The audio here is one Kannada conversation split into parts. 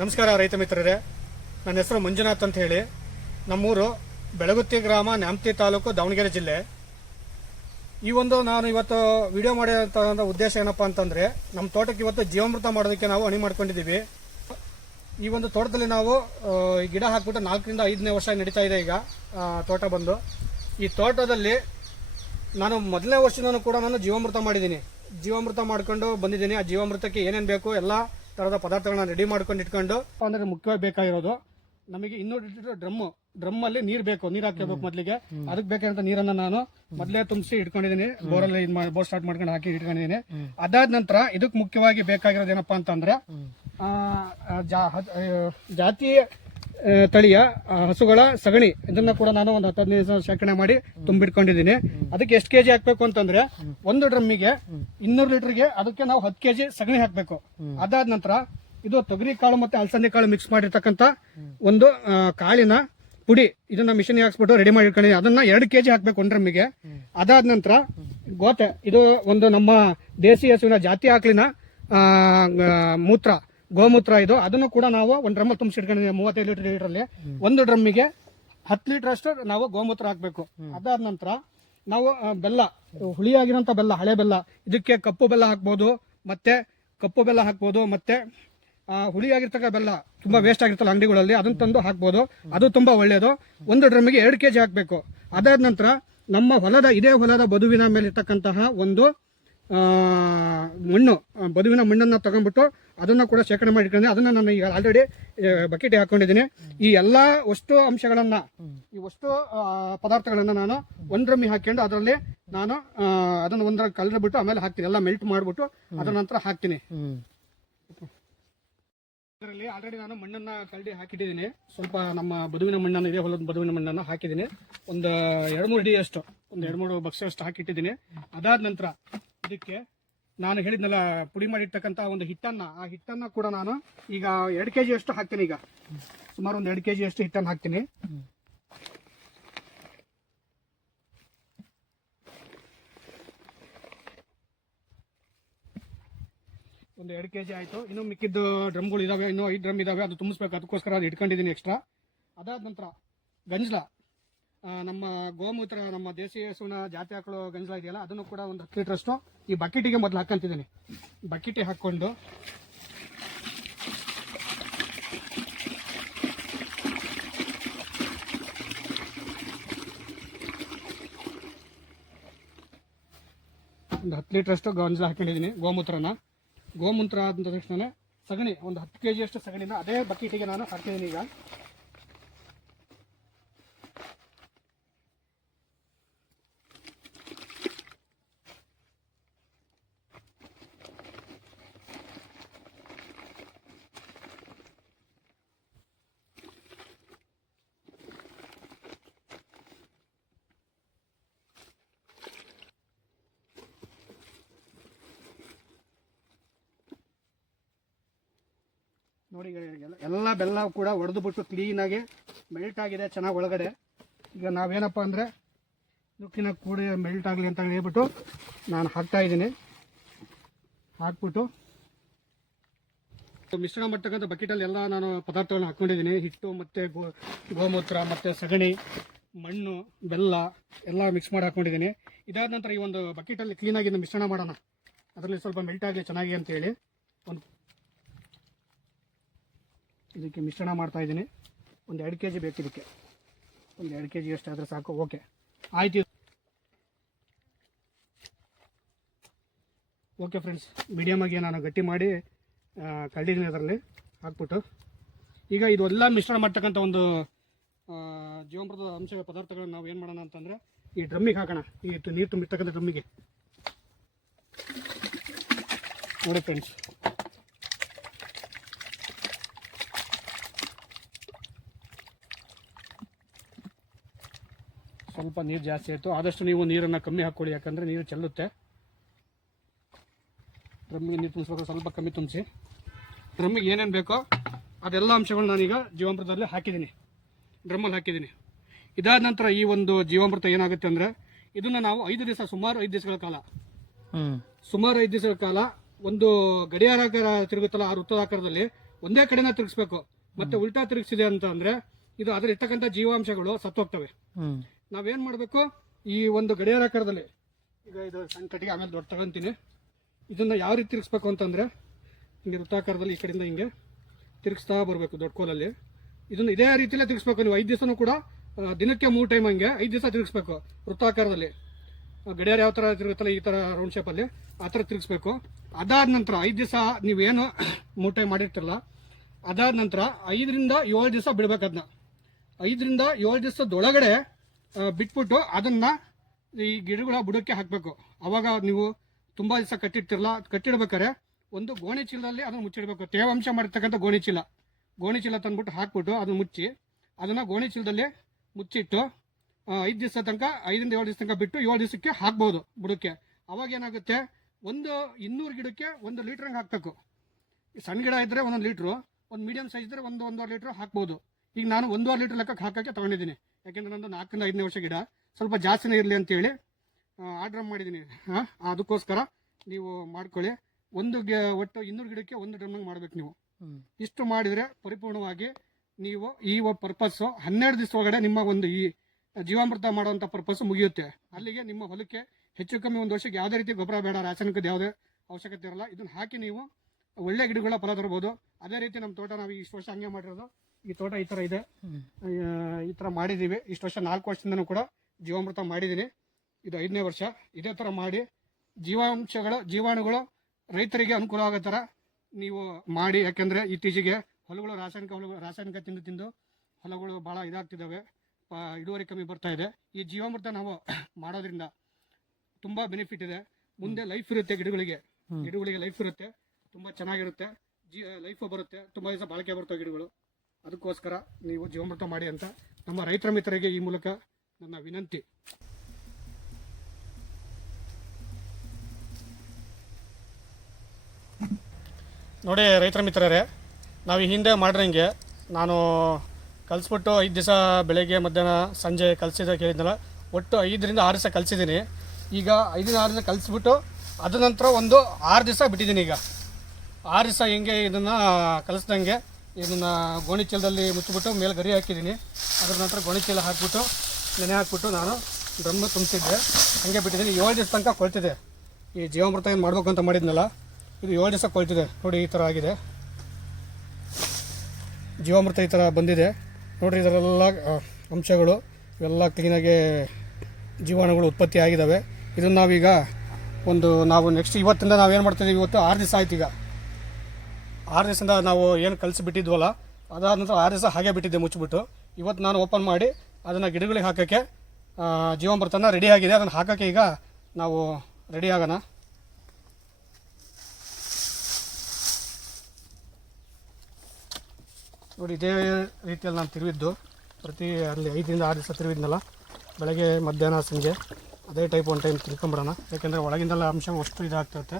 ನಮಸ್ಕಾರ ರೈತ ಮಿತ್ರರೇ, ನನ್ನ ಹೆಸರು ಮಂಜುನಾಥ್ ಅಂತ ಹೇಳಿ. ನಮ್ಮೂರು ಬೆಳಗುತ್ತಿ ಗ್ರಾಮ, ನ್ಯಾಮತಿ ತಾಲೂಕು, ದಾವಣಗೆರೆ ಜಿಲ್ಲೆ. ಈ ಒಂದು ನಾನು ಇವತ್ತು ವಿಡಿಯೋ ಮಾಡಿರೋ ಉದ್ದೇಶ ಏನಪ್ಪಾ ಅಂತಂದ್ರೆ, ನಮ್ಮ ತೋಟಕ್ಕೆ ಇವತ್ತು ಜೀವಾಮೃತ ಮಾಡೋದಕ್ಕೆ ನಾವು ಅಣಿ ಮಾಡ್ಕೊಂಡಿದ್ದೀವಿ. ಈ ಒಂದು ತೋಟದಲ್ಲಿ ನಾವು ಈ ಗಿಡ ಹಾಕ್ಬಿಟ್ಟು 4 ರಿಂದ 5ನೇ ವರ್ಷ ನಡೀತಾ ಇದೆ ಈಗ ತೋಟ ಬಂದು. ಈ ತೋಟದಲ್ಲಿ ನಾನು ಮೊದಲನೇ ವರ್ಷದೂ ಕೂಡ ನಾನು ಜೀವಾಮೃತ ಮಾಡಿದ್ದೀನಿ. ಜೀವಾಮೃತ ಮಾಡ್ಕೊಂಡು ಬಂದಿದ್ದೀನಿ. ಆ ಜೀವಾಮೃತಕ್ಕೆ ಏನೇನು ಬೇಕು ಎಲ್ಲ ತರದ ಪದಾರ್ಥಗಳನ್ನ ರೆಡಿ ಮಾಡ್ಕೊಂಡು ಇಟ್ಕೊಂಡು, ಅಂದ್ರೆ ಮುಖ್ಯವಾಗಿ ಬೇಕಾಗಿರೋದು ನಮಗೆ 200 ಲೀಟರ್ ಡ್ರಮ್ ಅಲ್ಲಿ ನೀರು ಬೇಕು. ನೀರು ಹಾಕಬೇಕು ಮೊದಲಿಗೆ. ಅದಕ್ಕೆ ಬೇಕಾದಂತ ನೀರನ್ನ ನಾನು ಮೊದಲೇ ತುಂಬಿಸಿ ಇಟ್ಕೊಂಡಿದ್ದೀನಿ. ಬೋರಲ್ಲಿ ಬೋರ್ ಸ್ಟಾರ್ಟ್ ಮಾಡ್ಕೊಂಡು ಹಾಕಿ ಇಟ್ಕೊಂಡಿದ್ದೀನಿ. ಅದಾದ ನಂತರ ಇದಕ್ಕೆ ಮುಖ್ಯವಾಗಿ ಬೇಕಾಗಿರೋದು ಏನಪ್ಪಾ ಅಂತಂದ್ರೆ, ಜಾತಿಯ ತಳಿಯ ಹಸುಗಳ ಸಗಣಿ, ಇದನ್ನ ಕೂಡ ನಾನು ಒಂದು 10-15 ದಿವಸ ಶೇಖರಣೆ ಮಾಡಿ ತುಂಬಿಟ್ಕೊಂಡಿದ್ದೀನಿ. ಅದಕ್ಕೆ ಎಷ್ಟು ಕೆಜಿ ಹಾಕ್ಬೇಕು ಅಂತಂದ್ರೆ, ಒಂದು ಡ್ರಮ್ಮಿಗೆ 200 ಲೀಟರ್ಗೆ ಅದಕ್ಕೆ ನಾವು 10 ಕೆಜಿ ಸಗಣಿ ಹಾಕ್ಬೇಕು. ಅದಾದ ನಂತರ ಇದು ತೊಗರಿ ಕಾಳು ಮತ್ತೆ ಅಲಸಂದೆ ಕಾಳು ಮಿಕ್ಸ್ ಮಾಡಿರ್ತಕ್ಕಂಥ ಒಂದು ಕಾಳಿನ ಪುಡಿ, ಇದನ್ನ ಮಿಷನ್ ಹಾಕ್ಸ್ಬಿಟ್ಟು ರೆಡಿ ಮಾಡಿ ಇಟ್ಕೊಂಡಿದ್ದೀನಿ. ಅದನ್ನ 2 ಕೆಜಿ ಹಾಕ್ಬೇಕು ಒಂದು ಡ್ರಮ್ಮಿಗೆ. ಅದಾದ ನಂತರ ಗೋತೆ, ಇದು ಒಂದು ನಮ್ಮ ದೇಸಿ ಹಸುವಿನ ಜಾತಿ ಆಕಳಿನ ಮೂತ್ರ, ಗೋಮೂತ್ರ ಇದು. ಅದನ್ನು ಕೂಡ ನಾವು ಒಂದು ಡ್ರಮ್ ತುಂಬಿಸಿಟ್ಕೊಂಡಿದ್ದೀವಿ 35 ಲೀಟರ್. ಒಂದು ಡ್ರಮ್ಮಿಗೆ 10 ಲೀಟರ್ ಅಷ್ಟು ನಾವು ಗೋಮೂತ್ರ ಹಾಕ್ಬೇಕು. ಅದಾದ ನಂತರ ನಾವು ಬೆಲ್ಲ, ಹುಳಿಯಾಗಿರೋಂಥ ಬೆಲ್ಲ, ಹಳೆ ಬೆಲ್ಲ, ಇದಕ್ಕೆ ಕಪ್ಪು ಬೆಲ್ಲ ಹಾಕ್ಬೋದು, ಮತ್ತೆ ಕಪ್ಪು ಬೆಲ್ಲ ಹಾಕ್ಬೋದು, ಮತ್ತೆ ಹುಳಿಯಾಗಿರ್ತಕ್ಕ ಬೆಲ್ಲ ತುಂಬಾ ವೇಸ್ಟ್ ಆಗಿರ್ತಲ್ಲ ಅಂಗಡಿಗಳಲ್ಲಿ, ಅದನ್ನ ತಂದು ಹಾಕ್ಬೋದು. ಅದು ತುಂಬಾ ಒಳ್ಳೆಯದು. ಒಂದು ಡ್ರಮ್ಮಿಗೆ 2 ಕೆಜಿ ಹಾಕ್ಬೇಕು. ಅದಾದ ನಂತರ ನಮ್ಮ ಇದೇ ಹೊಲದ ಬದುವಿನ ಮೇಲೆ ಇರ್ತಕ್ಕಂತಹ ಒಂದು ಮಣ್ಣು, ಬದುವಿನ ಮಣ್ಣನ್ನ ತಗೊಂಡ್ಬಿಟ್ಟು ಅದನ್ನ ಕೂಡ ಶೇಖರಣೆ ಮಾಡಿ ಇಟ್ಕೊಂಡಿದ್ದೀನಿ. ಅದನ್ನ ನಾನು ಈಗ ಆಲ್ರೆಡಿ ಬಕೆಟ್ ಹಾಕೊಂಡಿದ್ದೀನಿ. ಈ ಎಲ್ಲಾ ವಸ್ತು ಅಂಶಗಳನ್ನ, ಈ ವಸ್ತು ಪದಾರ್ಥಗಳನ್ನ ನಾನು ಒಂದು ಡ್ರಮ್ಮಿ ಹಾಕೊಂಡು ಅದರಲ್ಲಿ ನಾನು ಅದನ್ನ ಒಂದರ ಕಲರ್ ಬಿಟ್ಟು ಆಮೇಲೆ ಹಾಕ್ತೀನಿ. ಎಲ್ಲ ಮೆಲ್ಟ್ ಮಾಡ್ಬಿಟ್ಟು ಅದರ ನಂತರ ಹಾಕ್ತೀನಿ. ಇದರಲ್ಲಿ ಆಲ್ರೆಡಿ ನಾನು ಮಣ್ಣನ್ನ ಕಲ್ಡಿ ಹಾಕಿಟ್ಟಿದ್ದೀನಿ. ಸ್ವಲ್ಪ ನಮ್ಮ ಬದುವಿನ ಮಣ್ಣನ್ನು, ಇದೇ ಹೊಲದ ಬದುವಿನ ಮಣ್ಣನ್ನು ಹಾಕಿದ್ದೀನಿ. ಒಂದು 2-3 ಅಡಿ ಅಷ್ಟು, ಒಂದು 2-3 ಬಕ್ಸೆ ಅಷ್ಟು ಹಾಕಿಟ್ಟಿದ್ದೀನಿ. ಅದಾದ ನಂತರ ಇದಕ್ಕೆ ನಾನು ಹೇಳಿದ್ನಲ್ಲ ಪುಡಿ ಮಾಡಿರ್ತಕ್ಕಂಥ ಒಂದು ಹಿಟ್ಟನ್ನ, ಆ ಹಿಟ್ಟನ್ನ ಕೂಡ ನಾನು ಈಗ 2 ಕೆಜಿ ಅಷ್ಟು ಹಾಕ್ತೀನಿ. ಈಗ ಸುಮಾರು ಒಂದು 2 ಕೆಜಿ ಅಷ್ಟು ಹಿಟ್ಟನ್ನು ಹಾಕ್ತೀನಿ. ಒಂದು 2 ಕೆಜಿ ಆಯ್ತು. ಇನ್ನು ಮಿಕ್ಕಿದ್ದು ಡ್ರಮ್ಗಳು ಇದಾವೆ, ಇನ್ನೂ 5 ಡ್ರಮ್ ಇದಾವೆ, ಅದು ತುಂಬಿಸ್ಬೇಕು. ಅದಕ್ಕೋಸ್ಕರ ಅದು ಇಟ್ಕೊಂಡಿದ್ದೀನಿ ಎಕ್ಸ್ಟ್ರಾ. ಅದಾದ ನಂತರ ಗಂಜಲ, ನಮ್ಮ ಗೋಮೂತ್ರ, ನಮ್ಮ ದೇಸಿ ಹಸುವಿನ ಜಾತಿ ಆಕಳು ಗಂಜಲ ಇದೆಯಲ್ಲ, ಅದನ್ನು ಕೂಡ ಒಂದು 10 ಲೀಟರ್ ಅಷ್ಟು ಈ ಬಕೆಟಿಗೆ ಮೊದಲು ಹಾಕಂತಿದ್ದೀನಿ. ಬಕೆಟಿಗೆ ಹಾಕೊಂಡು ಒಂದು 10 ಲೀಟರ್ ಅಷ್ಟು ಗಂಜಲ ಹಾಕೊಂಡಿದ್ದೀನಿ. ಗೋಮೂತ್ರ ಆದ ತಕ್ಷಣ ಸಗಣಿ, ಒಂದು 10 ಕೆಜಿ ಅಷ್ಟು ಸಗಣಿನ ಅದೇ ಬಕೆಟಿಗೆ ನಾನು ಹಾಕ್ತಿದ್ದೀನಿ. ಈಗ ನೋಡಿ, ಎಲ್ಲ ಬೆಲ್ಲ ಕೂಡ ಒಡೆದು ಬಿಟ್ಟು ಕ್ಲೀನಾಗಿ ಮೆಲ್ಟ್ ಆಗಿದೆ ಚೆನ್ನಾಗಿ ಒಳಗಡೆ. ಈಗ ನಾವೇನಪ್ಪ ಅಂದರೆ ನುಕ್ಕಿನ ಕೂಡಿ ಮೆಲ್ಟ್ ಆಗಲಿ ಅಂತ ಹೇಳ್ಬಿಟ್ಟು ನಾನು ಹಾಕ್ತಾ ಇದ್ದೀನಿ. ಹಾಕ್ಬಿಟ್ಟು ಮಿಶ್ರಣ ಮಾಡ್ತಕ್ಕಂಥ ಬಕೆಟಲ್ಲಿ ಎಲ್ಲ ನಾನು ಪದಾರ್ಥಗಳನ್ನ ಹಾಕ್ಕೊಂಡಿದ್ದೀನಿ. ಹಿಟ್ಟು ಮತ್ತು ಗೋಮೂತ್ರ ಮತ್ತು ಸಗಣಿ, ಮಣ್ಣು, ಬೆಲ್ಲ ಎಲ್ಲ ಮಿಕ್ಸ್ ಮಾಡಿ ಹಾಕ್ಕೊಂಡಿದ್ದೀನಿ. ಇದಾದ ನಂತರ ಈ ಒಂದು ಬಕೆಟಲ್ಲಿ ಕ್ಲೀನಾಗಿ ಮಿಶ್ರಣ ಮಾಡೋಣ. ಅದರಲ್ಲಿ ಸ್ವಲ್ಪ ಮೆಲ್ಟ್ ಆಗಲಿ ಚೆನ್ನಾಗಿ ಅಂತೇಳಿ ಇದಕ್ಕೆ ಮಿಶ್ರಣ ಮಾಡ್ತಾ ಇದ್ದೀನಿ. ಒಂದು 2 ಕೆಜಿ ಬೇಕು. ಇದಕ್ಕೆ ಒಂದು 2 ಕೆಜಿ ಅಷ್ಟು ಆದರೆ ಸಾಕು. ಓಕೆ ಆಯ್ತು. ಓಕೆ ಫ್ರೆಂಡ್ಸ್, ಮೀಡಿಯಮ್ ಆಗಿ ನಾನು ಗಟ್ಟಿ ಮಾಡಿ ಕಳ್ದಿದ್ದೀನಿ. ಅದರಲ್ಲಿ ಹಾಕ್ಬಿಟ್ಟು ಈಗ ಇದೆಲ್ಲ ಮಿಶ್ರಣ ಮಾಡ್ತಕ್ಕಂಥ ಒಂದು ಜೀವಾಮೃತದ ಅಂಶ ಪದಾರ್ಥಗಳನ್ನು ನಾವು ಏನು ಮಾಡೋಣ ಅಂತಂದರೆ, ಈ ಡ್ರಮ್ಮಿಗೆ ಹಾಕೋಣ. ಈ ನೀರು ತುಂಬಿರ್ತಕ್ಕಂಥ ಡ್ರಮ್ಮಿಗೆ ನೋಡಿ ಫ್ರೆಂಡ್ಸ್. ಸ್ವಲ್ಪ ನೀರು ಜಾಸ್ತಿ ಆಯಿತು. ಆದಷ್ಟು ನೀವು ನೀರನ್ನು ಕಮ್ಮಿ ಹಾಕ್ಕೊಳ್ಳಿ, ಯಾಕಂದರೆ ನೀರು ಚೆಲ್ಲುತ್ತೆ. ಡ್ರಮ್ಮಿಗೆ ನೀರು ತುಂಬಿಸ್ಬೇಕು, ಸ್ವಲ್ಪ ಕಮ್ಮಿ ತುಂಬಿಸಿ. ಡ್ರಮ್ಮಿಗೆ ಏನೇನು ಬೇಕೋ ಅದೆಲ್ಲ ಅಂಶಗಳು ನಾನೀಗ ಜೀವಾಮೃತದಲ್ಲಿ ಹಾಕಿದ್ದೀನಿ, ಡ್ರಮ್ಮಲ್ಲಿ ಹಾಕಿದ್ದೀನಿ. ಇದಾದ ನಂತರ ಈ ಒಂದು ಜೀವಾಮೃತ ಏನಾಗುತ್ತೆ ಅಂದರೆ, ಇದನ್ನು ನಾವು 5 ದಿವಸ, ಸುಮಾರು 5 ದಿವಸಗಳ ಕಾಲ ಒಂದು ಗಡಿಯಾರಾಕಾರ ತಿರುಗುತ್ತಲ್ಲ, ಆ ವೃತ್ತದಾಕಾರದಲ್ಲಿ ಒಂದೇ ಕಡೆನ ತಿರುಗಿಸ್ಬೇಕು. ಮತ್ತೆ ಉಲ್ಟಾ ತಿರುಗಿಸಿದೆ ಅಂತ ಅಂದ್ರೆ ಇದು ಅದ್ರ ಇರ್ತಕ್ಕಂಥ ಜೀವಾಂಶಗಳು ಸತ್ತೋಗ್ತವೆ. ನಾವೇನ್ ಮಾಡ್ಬೇಕು, ಈ ಒಂದು ಗಡಿಯಾರಾಕಾರದಲ್ಲಿ ಈಗ ಇದು ಸಣ್ಣ ಕಟ್ಟಿಗೆ ಆಮೇಲೆ ದೊಡ್ಡ ತಗೊಂತೀನಿ. ಇದನ್ನ ಯಾವ ರೀತಿ ತಿರುಗಿಸ್ಬೇಕು ಅಂತಂದ್ರೆ ಹಿಂಗೆ ವೃತ್ತಾಕಾರದಲ್ಲಿ ಈ ಕಡೆಯಿಂದ ಹಿಂಗೆ ತಿರುಗಿಸ್ತಾ ಬರಬೇಕು ದೊಡ್ಡ ಕೋಲಲ್ಲಿ. ಇದನ್ನ ಇದೇ ರೀತಿಯಲ್ಲೇ ತಿರುಗಿಸ್ಬೇಕು. ನೀವು 5 ದಿವಸನೂ ಕೂಡ ದಿನಕ್ಕೆ 3 ಟೈಮ್ ಹಂಗೆ 5 ದಿವಸ ತಿರುಗಿಸ್ಬೇಕು ವೃತ್ತಾಕಾರದಲ್ಲಿ. ಗಡಿಯಾರ ಯಾವ ಥರ ತಿರುಗುತ್ತಲ್ಲ ಈ ಥರ ರೌಂಡ್ ಶೇಪಲ್ಲಿ ಆ ಥರ ತಿರುಗಿಸ್ಬೇಕು. ಅದಾದ ನಂತರ 5 ದಿವಸ ನೀವೇನು 3 ಟೈಮ್ ಮಾಡಿರ್ತಿರಲ್ಲ, ಅದಾದ ನಂತರ 5 ರಿಂದ 7 ದಿವಸ ಬಿಡ್ಬೇಕು. ಅದನ್ನ 5 ರಿಂದ 7 ದಿವಸದೊಳಗಡೆ ಬಿಟ್ಬಿಟ್ಟು ಅದನ್ನ ಈ ಗಿಡಗಳ ಬುಡಕ್ಕೆ ಹಾಕಬೇಕು. ಅವಾಗ ನೀವು ತುಂಬಾ ದಿವಸ ಕಟ್ಟಿರ್ತಿರಲ್ಲ, ಕಟ್ಟಿಡ್ಬೇಕಾದ್ರೆ ಒಂದು ಗೋಣಿ ಚೀಲದಲ್ಲಿ ಅದನ್ನ ಮುಚ್ಚಿಡ್ಬೇಕು. ತೇವಾಂಶ ಮಾಡಿರ್ತಕ್ಕಂಥ ಗೋಣಿ ಚೀಲ ತಂದ್ಬಿಟ್ಟು ಹಾಕ್ಬಿಟ್ಟು ಅದನ್ನ ಮುಚ್ಚಿ ಅದನ್ನ ಗೋಣಿ ಚೀಲದಲ್ಲಿ ಮುಚ್ಚಿಟ್ಟು 5 ದಿವಸ ತನಕ 5 ರಿಂದ 7 ದಿವಸ ತನಕ ಬಿಟ್ಟು 7 ದಿವಸಕ್ಕೆ ಹಾಕ್ಬೋದು ಬುಡಕ್ಕೆ. ಅವಾಗ ಏನಾಗುತ್ತೆ, ಒಂದು 200 ಗಿಡಕ್ಕೆ 1 ಲೀಟರ್ ಹಂಗೆ ಹಾಕಬೇಕು. ಸಣ್ಣ ಗಿಡ ಇದ್ರೆ 1 ಲೀಟ್ರು, ಒಂದು ಮೀಡಿಯಂ ಸೈಜ್ ಇದ್ರೆ 1-1.5 ಲೀಟರ್ ಹಾಕ್ಬೋದು. ಈಗ ನಾನು 1.5 ಲೀಟರ್ ಲೆಕ್ಕಕ್ಕೆ ಹಾಕೋಕ್ಕೆ ತಗೊಂಡಿದ್ದೀನಿ. ಯಾಕೆಂದ್ರೆ ನಂದು 4 ರಿಂದ 5ನೇ ವರ್ಷ ಗಿಡ ಸ್ವಲ್ಪ ಜಾಸ್ತಿನೇ ಇರಲಿ ಅಂತೇಳಿ ಆರ್ಡ್ರ್ ಮಾಡಿದ್ದೀನಿ. ಅದಕ್ಕೋಸ್ಕರ ನೀವು ಮಾಡ್ಕೊಳ್ಳಿ. ಒಟ್ಟು 200 ಗಿಡಕ್ಕೆ 1 ಡ್ರಮ್ನಂಗೆ ಮಾಡ್ಬೇಕು ನೀವು. ಇಷ್ಟು ಮಾಡಿದರೆ ಪರಿಪೂರ್ಣವಾಗಿ ನೀವು ಈ ಪರ್ಪಸ್ಸು 12 ದಿವಸ ಒಳಗಡೆ ನಿಮ್ಮ ಒಂದು ಈ ಜೀವಾಮೃತ ಮಾಡುವಂಥ ಪರ್ಪಸ್ ಮುಗಿಯುತ್ತೆ. ಅಲ್ಲಿಗೆ ನಿಮ್ಮ ಹೊಲಕ್ಕೆ ಹೆಚ್ಚು ಕಮ್ಮಿ 1 ವರ್ಷಕ್ಕೆ ಯಾವುದೇ ರೀತಿ ಗೊಬ್ಬರ ಬೇಡ, ರಾಸಾಯನಿಕದ ಯಾವುದೇ ಅವಶ್ಯಕತೆ ಇರಲ್ಲ. ಇದನ್ನ ಹಾಕಿ ನೀವು ಒಳ್ಳೆ ಗಿಡಗಳ ಫಲ ತರಬಹುದು. ಅದೇ ರೀತಿ ನಮ್ಮ ತೋಟ ನಾವು ಇಷ್ಟು ವರ್ಷ ಹಂಗೆ ಮಾಡಿರೋದು. ಈ ತೋಟ ಈ ಥರ ಇದೆ, ಈ ಥರ ಮಾಡಿದ್ದೀವಿ. ಇಷ್ಟು ವರ್ಷ 4 ವರ್ಷದಿಂದನೂ ಕೂಡ ಜೀವಾಮೃತ ಮಾಡಿದ್ದೀನಿ. ಇದು 5ನೇ ವರ್ಷ. ಇದೇ ಥರ ಮಾಡಿ ಜೀವಾಣುಗಳು ರೈತರಿಗೆ ಅನುಕೂಲ ಆಗೋ ಥರ ನೀವು ಮಾಡಿ. ಯಾಕೆಂದರೆ ಇತ್ತೀಚೆಗೆ ರಾಸಾಯನಿಕ ತಿಂದು ಹೊಲಗಳು ಭಾಳ ಇದಾಗ್ತಿದ್ದಾವೆ, ಇಳುವರಿ ಕಮ್ಮಿ ಬರ್ತಾ ಇದೆ. ಈ ಜೀವಾಮೃತ ನಾವು ಮಾಡೋದ್ರಿಂದ ತುಂಬ ಬೆನಿಫಿಟ್ ಇದೆ. ಮುಂದೆ ಲೈಫ್ ಇರುತ್ತೆ ಗಿಡಗಳಿಗೆ ಲೈಫ್ ಇರುತ್ತೆ, ತುಂಬ ಚೆನ್ನಾಗಿರುತ್ತೆ, ಲೈಫ್ ಬರುತ್ತೆ, ತುಂಬ ದಿವಸ ಬಾಳಿಕೆ ಬರ್ತವೆ ಗಿಡಗಳು. ಅದಕ್ಕೋಸ್ಕರ ನೀವು ಜೀವಾಮೃತ ಮಾಡಿ ಅಂತ ನಮ್ಮ ರೈತರ ಮಿತ್ರರಿಗೆ ಈ ಮೂಲಕ ನನ್ನ ವಿನಂತಿ. ನೋಡಿ ರೈತರ ಮಿತ್ರರೇ, ನಾವು ಈ ಹಿಂದೆ ಮಾಡಿರಂಗೆ ನಾನು ಕಲಿಸ್ಬಿಟ್ಟು 5 ದಿವಸ ಬೆಳಗ್ಗೆ ಮಧ್ಯಾಹ್ನ ಸಂಜೆ ಕಲಿಸಿದ ಕೇಳಿದ್ನಲ್ಲ, ಒಟ್ಟು 5 ರಿಂದ 6 ದಿವಸ ಕಲಿಸಿದ್ದೀನಿ. ಈಗ 5 ರಿಂದ 6 ದಿವಸ ಕಲಿಸ್ಬಿಟ್ಟು ಅದ ನಂತರ ಒಂದು 6 ದಿವಸ ಬಿಟ್ಟಿದ್ದೀನಿ. ಈಗ 6 ದಿವಸ ಹೆಂಗೆ ಇದನ್ನು ಕಲಿಸ್ದಂಗೆ ಇದನ್ನು ಗೋಣಿ ಚೀಲದಲ್ಲಿ ಮುಚ್ಚಿಬಿಟ್ಟು ಮೇಲೆ ಗರಿ ಹಾಕಿದ್ದೀನಿ. ಅದರ ನಂತರ ಗೋಣಿ ಚೀಲ ಹಾಕಿಬಿಟ್ಟು ನೆನೆ ಹಾಕ್ಬಿಟ್ಟು ನಾನು ಡ್ರಮ್ ತುಂಬಿಸಿದ್ದೆ, ಹಾಗೆ ಬಿಟ್ಟಿದ್ದೀನಿ. 7 ದಿವಸ ತನಕ ಕೊಳ್ತಿದೆ. ಈ ಜೀವಾಮೃತ ಏನು ಮಾಡಬೇಕು ಅಂತ ಮಾಡಿದ್ನಲ್ಲ, ಇದು 7 ದಿವಸ ಕೊಳ್ತಿದೆ. ನೋಡಿ ಈ ಥರ ಆಗಿದೆ ಜೀವಾಮೃತ, ಈ ಥರ ಬಂದಿದೆ ನೋಡಿರಿ. ಇದರೆಲ್ಲ ಅಂಶಗಳು ಇವೆಲ್ಲ ಕ್ಲೀನಾಗಿ ಜೀವಾಣುಗಳು ಉತ್ಪತ್ತಿ ಆಗಿದ್ದಾವೆ. ಇದನ್ನು ನಾವೀಗ ನಾವು ನೆಕ್ಸ್ಟ್ ಇವತ್ತಿಂದ ನಾವೇನು ಮಾಡ್ತಿದ್ದೀವಿ, ಇವತ್ತು 6 ದಿವಸ ಆಯ್ತು. ಈಗ 6 ದಿವಸದಿಂದ ನಾವು ಏನು ಕಲಿಸಿಬಿಟ್ಟಿದ್ವಲ್ಲ, ಅದಾದ ನಂತರ 6 ದಿವಸ ಹಾಗೆ ಬಿಟ್ಟಿದ್ದೆ ಮುಚ್ಚಿಬಿಟ್ಟು. ಇವತ್ತು ನಾನು ಓಪನ್ ಮಾಡಿ ಅದನ್ನು ಗಿಡಗಳಿಗೆ ಹಾಕೋಕ್ಕೆ ಜೀವಾಮೃತನ ರೆಡಿ ಆಗಿದೆ. ಅದನ್ನು ಹಾಕೋಕ್ಕೆ ಈಗ ನಾವು ರೆಡಿ ಆಗೋಣ. ನೋಡಿ ಇದೇ ರೀತಿಯಲ್ಲಿ ನಾನು ತಿರುವಿದ್ದು ಅಲ್ಲಿ 5 ರಿಂದ 6 ದಿವಸ ತಿರುವಿದ್ನಲ್ಲ, ಬೆಳಗ್ಗೆ ಮಧ್ಯಾಹ್ನ ಸಂಜೆ ಅದೇ ಟೈಪ್ ಒಂದು ಟೈಮ್ ತಿಳ್ಕೊಂಬಿಡೋಣ. ಯಾಕೆಂದರೆ ಒಳಗಿಂದೆಲ್ಲ ಅಂಶ ಅಷ್ಟು ಇದಾಗ್ತಿರುತ್ತೆ.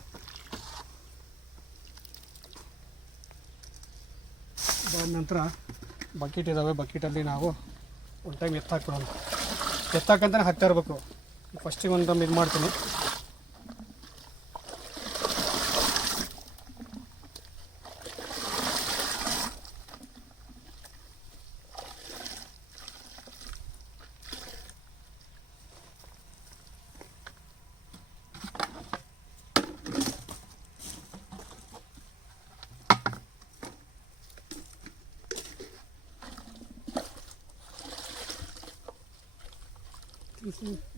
ಅದಾದ ನಂತರ ಬಕೆಟ್ ಇದ್ದಾವೆ, ಬಕೆಟಲ್ಲಿ ನಾವು ಒಂದು ಟೈಮ್ ಎತ್ತಾಕ್ಬಿಡೋಣ. ಎತ್ತಾಕಂತಾನೆ ಹಾಕ್ತಾ ಇರಬೇಕು. ಫಸ್ಟಿಗೆ ಒಂದು ಟೈಮ್ ಇದು ಮಾಡ್ತೀನಿ.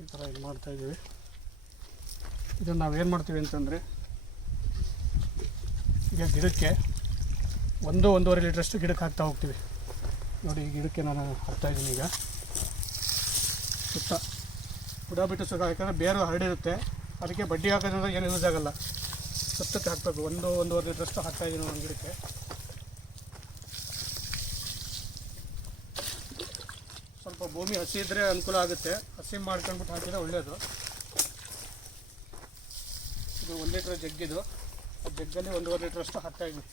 ಈ ಥರ ಇದು ಮಾಡ್ತಾಯಿದ್ದೀವಿ. ಇದನ್ನು ನಾವೇನು ಮಾಡ್ತೀವಿ ಅಂತಂದರೆ, ಈಗ ಗಿಡಕ್ಕೆ 1-1.5 ಲೀಟ್ರಷ್ಟು ಗಿಡಕ್ಕೆ ಹಾಕ್ತಾ ಹೋಗ್ತೀವಿ. ನೋಡಿ ಈ ಗಿಡಕ್ಕೆ ನಾನು ಹಾಕ್ತಾಯಿದ್ದೀನಿ. ಈಗ ಸುತ್ತ ಬುಡ ಬಿಟ್ಟು ಸುತ್ತ, ಯಾಕಂದರೆ ಬೇರು ಹರಡಿರುತ್ತೆ, ಅದಕ್ಕೆ ಬಡ್ಡಿ ಹಾಕೋದ್ರಿಂದ ಏನು ಯೂಸ್ ಆಗೋಲ್ಲ. ಸುತ್ತಕ್ಕೆ ಹಾಕಬೇಕು. 1-1.5 ಲೀಟ್ರಷ್ಟು ಹಾಕ್ತಾಯಿದ್ದೀನಿ ಒಂದು ಗಿಡಕ್ಕೆ. ಸ್ವಲ್ಪ ಭೂಮಿ ಹಸಿ ಇದ್ದರೆ ಅನುಕೂಲ ಆಗುತ್ತೆ. ಹಸಿ ಮಾಡ್ಕೊಂಡ್ಬಿಟ್ಟು ಹಾಕಿದರೆ ಒಳ್ಳೆಯದು. ಇದು 1 ಲೀಟ್ರ್ ಜಗ್ಗಿದು. ಆ ಜಗ್ಗಲ್ಲಿ 1.5 ಲೀಟ್ರಷ್ಟು ಹಾಕ್ತಾಯಿದ್ವಿ.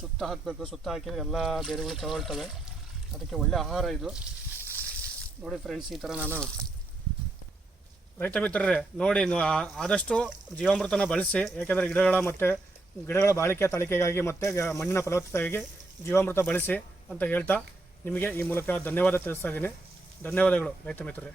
ಸುತ್ತ ಹಾಕಬೇಕು. ಸುತ್ತ ಹಾಕಿದರೆ ಎಲ್ಲ ಬೇರುಗಳು ತಗೊಳ್ತವೆ. ಅದಕ್ಕೆ ಒಳ್ಳೆ ಆಹಾರ ಇದು. ನೋಡಿ ಫ್ರೆಂಡ್ಸ್, ಈ ಥರ ನಾನು ರೈತ ಮಿತ್ರರೇ ನೋಡಿ, ಆದಷ್ಟು ಜೀವಾಮೃತನ ಬಳಸಿ. ಯಾಕೆಂದರೆ ಗಿಡಗಳ ಬಾಳಿಕೆ ತಳಿಕೆಗಾಗಿ ಮತ್ತು ಮಣ್ಣಿನ ಫಲವತ್ತತೆಗಾಗಿ ಜೀವಾಮೃತ ಬಳಸಿ ಅಂತ ಹೇಳ್ತಾ ನಿಮಗೆ ಈ ಮೂಲಕ ಧನ್ಯವಾದ ತಿಳಿಸ್ತಾ ಇದ್ದೀನಿ. ಧನ್ಯವಾದಗಳು ರೈತ ಮಿತ್ರರೇ.